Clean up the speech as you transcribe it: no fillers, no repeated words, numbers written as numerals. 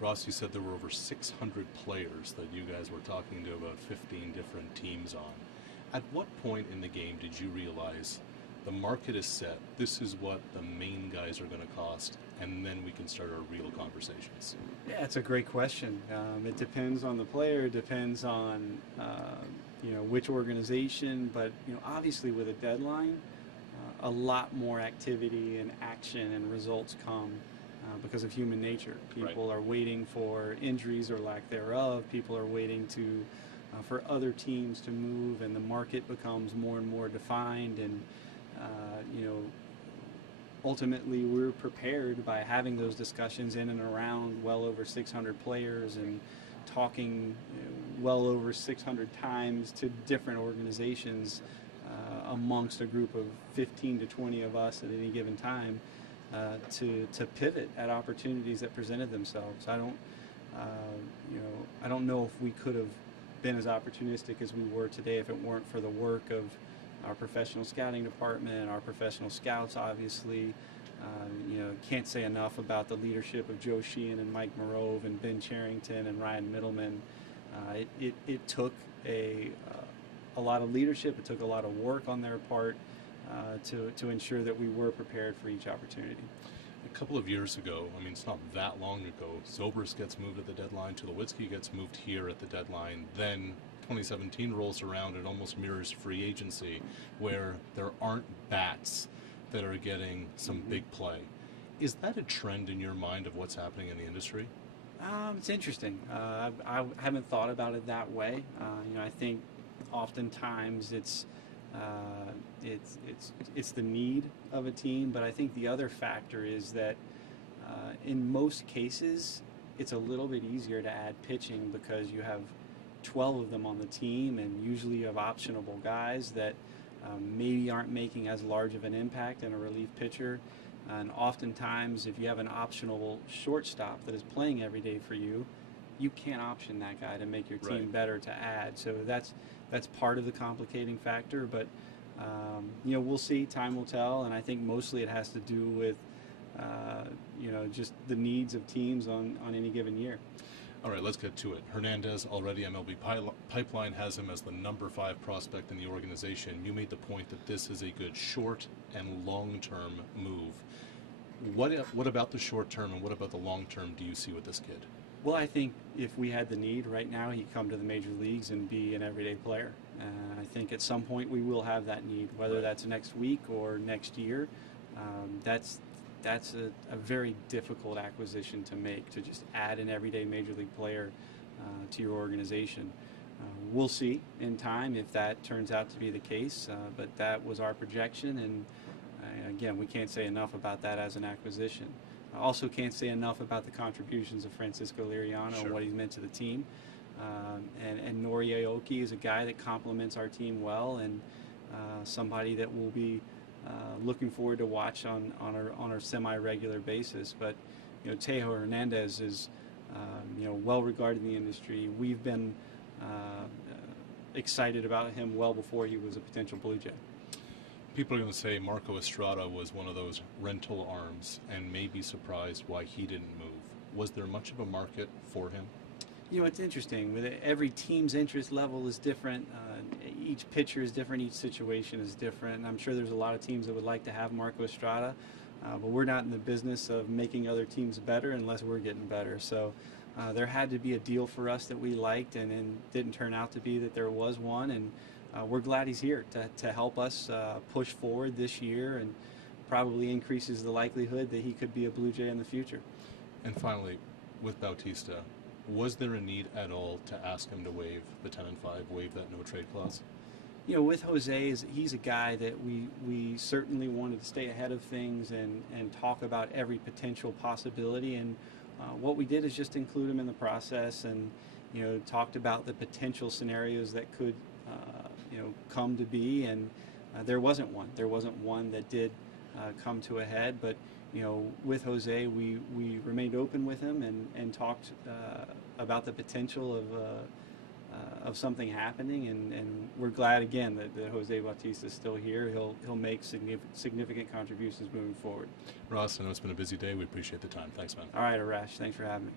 Ross, you said there were over 600 players that you guys were talking to about 15 different teams on. At what point in the game did you realize the market is set, this is what the main guys are going to cost, and then we can start our real conversations? Yeah, it's a great question. It depends on the player, it depends on which organization, but obviously with a deadline, a lot more activity and action and results come because of human nature. People are waiting for injuries or lack thereof. People are waiting for other teams to move, and the market becomes more and more defined. And ultimately, we're prepared by having those discussions in and around well over 600 players and talking well over 600 times to different organizations amongst a group of 15 to 20 of us at any given time to pivot at opportunities that presented themselves. I don't know if we could have been as opportunistic as we were today if it weren't for the work of our professional scouting department, our professional scouts, obviously. Can't say enough about the leadership of Joe Sheehan and Mike Morove and Ben Charrington and Ryan Middleman. It took a lot of leadership. It took a lot of work on their part to ensure that we were prepared for each opportunity. A couple of years ago, it's not that long ago, Zobrist gets moved at the deadline, Tulowitzki gets moved here at the deadline, then 2017 rolls around and almost mirrors free agency, where there aren't bats that are getting some big play. Is that a trend in your mind of what's happening in the industry? It's interesting. I haven't thought about it that way. I think oftentimes it's the need of a team, but I think the other factor is that in most cases it's a little bit easier to add pitching because you have 12 of them on the team, and usually you have optionable guys that maybe aren't making as large of an impact in a relief pitcher. And oftentimes, if you have an optional shortstop that is playing every day for you, you can't option that guy to make your team better to add. So that's part of the complicating factor. But we'll see. Time will tell. And I think mostly it has to do with just the needs of teams on any given year. All right, let's get to it. Hernandez, already MLB Pipeline has him as the number 5 prospect in the organization. You made the point that this is a good short and long-term move. What about the short term and what about the long term do you see with this kid? Well, I think if we had the need right now, he'd come to the major leagues and be an everyday player. I think at some point we will have that need, whether that's next week or next year. That's a very difficult acquisition to make, to just add an everyday major league player to your organization. We'll see in time if that turns out to be the case, but that was our projection, and again, we can't say enough about that as an acquisition. I also can't say enough about the contributions of Francisco Liriano and what he's meant to the team. And Nori Aoki is a guy that complements our team well, and somebody that will be looking forward to watch on our semi-regular basis. But Tejo Hernandez is well regarded in the industry. We've been excited about him well before he was a potential Blue Jay. People are going to say Marco Estrada was one of those rental arms and may be surprised why he didn't move. Was there much of a market for him? It's interesting. With every team's interest level is different. Each pitcher is different. Each situation is different. And I'm sure there's a lot of teams that would like to have Marco Estrada, but we're not in the business of making other teams better unless we're getting better. So there had to be a deal for us that we liked, and it didn't turn out to be that there was one. And we're glad he's here to help us push forward this year, and probably increases the likelihood that he could be a Blue Jay in the future. And finally, with Bautista, was there a need at all to ask him to waive the 10-5, waive that no-trade clause? With Jose, he's a guy that we certainly wanted to stay ahead of things and talk about every potential possibility. And what we did is just include him in the process and, talked about the potential scenarios that could, come to be. And there wasn't one. There wasn't one that did come to a head. But, with Jose, we remained open with him and talked about the potential of something happening, and we're glad again that Jose Bautista is still here. He'll make significant contributions moving forward. Ross, I know it's been a busy day. We appreciate the time. Thanks, man. All right, Arash. Thanks for having me.